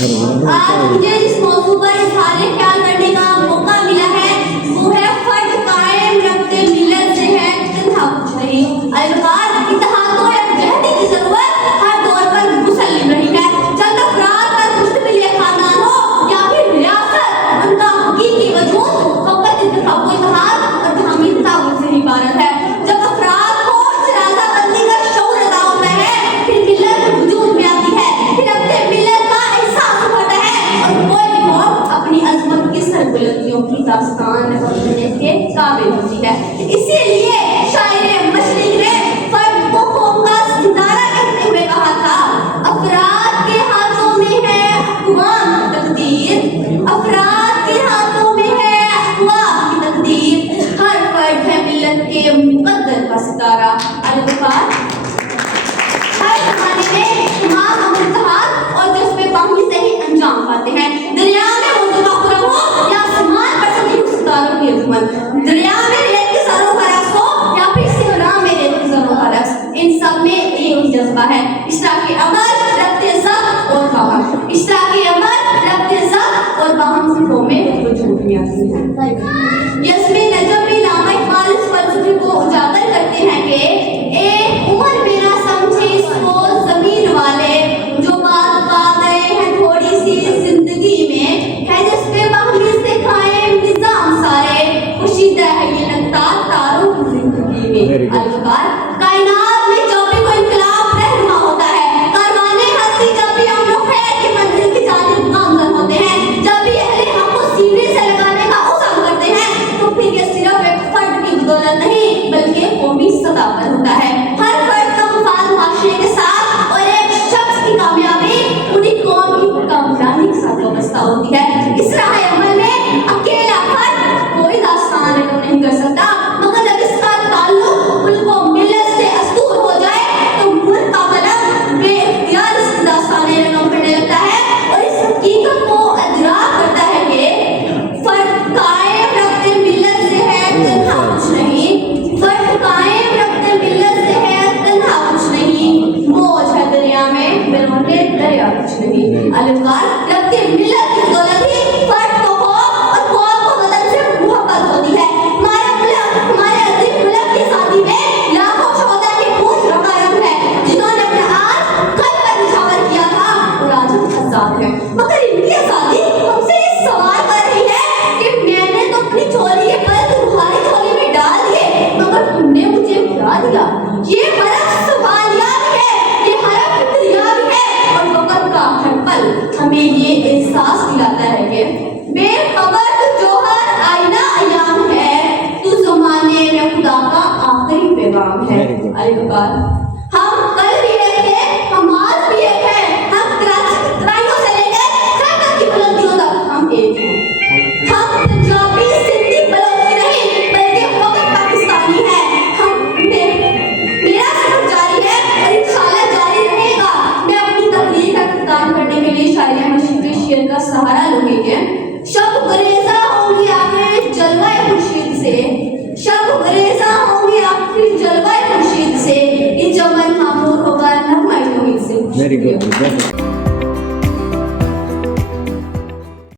आज मुझे इस मौजू पर इज़हार ख्याल करने का मौका मिला है, वो है फर्द कायम रखते मिलत से है तन्हा कुछ नहीं। अलगार इत्तेहाद को एक जहदी की जरूरत हर दौर पर मुसल्लिम रही है। जब अफराद का मुश्तमिल खानदान हो या फिर रियासत, उनका हकीकी वजूद फकत इत्तेफाक व इत्तेहाद और तहमील ताबूत से इबारत है। जब अफराद को जनाजा बंदी का शऊर अदा होता है, फिर मिलत वजूद में आती है, फिर अपने मिलत का एहसास होता है और कोई भी कौम अपनी अजमत की सरबुलंदियों की दास्तान सुनने के काबिल होती है। इसीलिए शायर मशरिक ने फर्द को कौम का सितारा कहते हुए कहा था, अफराद के हाथों में है अक़वाम की तकदीर, अफराद के हाथों में है अक़वाम की तकदीर, हर फर्द है मिलत के मुक़द्दर का सितारा। अलवकार हर ज़माने में तमाम अमल इत्तेहाद और जज्बे बाहमी से ही अंजाम पाते हैं। दरिया में मौजूदा खुरम हो या आसमान पर सभी सितारों की हुकूमत, दरिया में रेत के सरों का रक्स हो या फिर सिहरा में रेत के सरों का रक्स, इन सब में एक ही जज्बा है, इश्तिराके अमल रब्ते ज़ब्त और फ़हम, इश्तिराके अमल रब्ते ज़ब्त और फ़हम सिफों में वजूद में आती है। यस्मीन नजम में अल्लामा इक़बाल इस फलसफे को उजागर करते हैं कि एक उम्र बिना समझे इसको ज़मीन वाले, जो बात पा गए हैं थोड़ी सी जिंदगी में, है जिस पे बाहमी से कायम निज़ाम सारे, खुशीदा है ये लगता तारों की जिंदगी में। अलवकार कायनात में जब भी कोई इनकलाब रहनुमा होता है, कारवाने हस्ती जब भी हम लोग खैर की मंजिल की जानिब गामज़न होते हैं, जब भी अहले हक़ को सीने से लगाने का उज़्म करते हैं, तो फिर ये सिर्फ एक फर्द की बदौलत नहीं बल्कि कौमी सतह पर होता है। हर फर्द का मुफाद माशरे के साथ और एक शख्स की कामयाबी पूरी कौम की कामयाबी के साथ वाबस्ता होती है। इस राह अमल में अकेला फर्द कोई दास्तान रकम नहीं कर सकता, मगर जब इसका ताल्लुक उनको मिलत से अस्तूर हो जाए तो मुल्क का कलम बेइख्तियार इसकी दास्तान रकम करने लगता है और इस हकीकत को अदराक करता है कि फर्द कायम रखते मिलत से है तन्हा कुछ नहीं, फर्द कायम रखते मिलत से है तन्हा कुछ नहीं, मौज है दरिया में बिलवंडे दरिया कुछ नहीं। अलवकार रखते मिलत की दौलत ही फर्द को कौम और कौम को वतन से मोहब्बत होती है। हमारे अजीम मुल्क की शादी में लाखों शोहदा के खून रकायम है, जिन्होंने अपना आज कल पर निछावर किया था और आज हम आजाद हैं, मगर इनकी आजादी हमसे ये सवाल कर रही है कि मैंने तो अपनी चोली के पल तुम्हारी चोली में डाल दिए, मगर तुमने मुझे क्या दिया। ये हरफ सवालिया भी है, ये हरफ फिक्रिया भी है और वक़्त का हर पल हमें ये एहसास दिलाता है कि बेखबर तू जोहर आईना अयाम है, तू ज़माने में खुदा का आखिरी पैगाम है। अलवकार हम कल भी एक थे, हम आज भी एक हैं, हम कराची की तराइयों से लेकर खैबर की बुलंदियों तक हम एक हैं। हम पंजाबी सिंधी बलोची नहीं बल्कि फकत पाकिस्तानी हैं। मेरा सफर जारी है और इंशाअल्लाह जारी रहेगा। मैं अपनी तकरीर का इख्तिताम करने के लिए शायर मशरिक के शेर का सहारा लूंगी। शब गुरेज़ा होंगी आखिर जलवाए खुर्शीद से, शब गुरेज़ा होंगी आखिर जलवाए खुर्शीद से, ये चमन मामूर होगा नगमाए तौहीद से। Very good.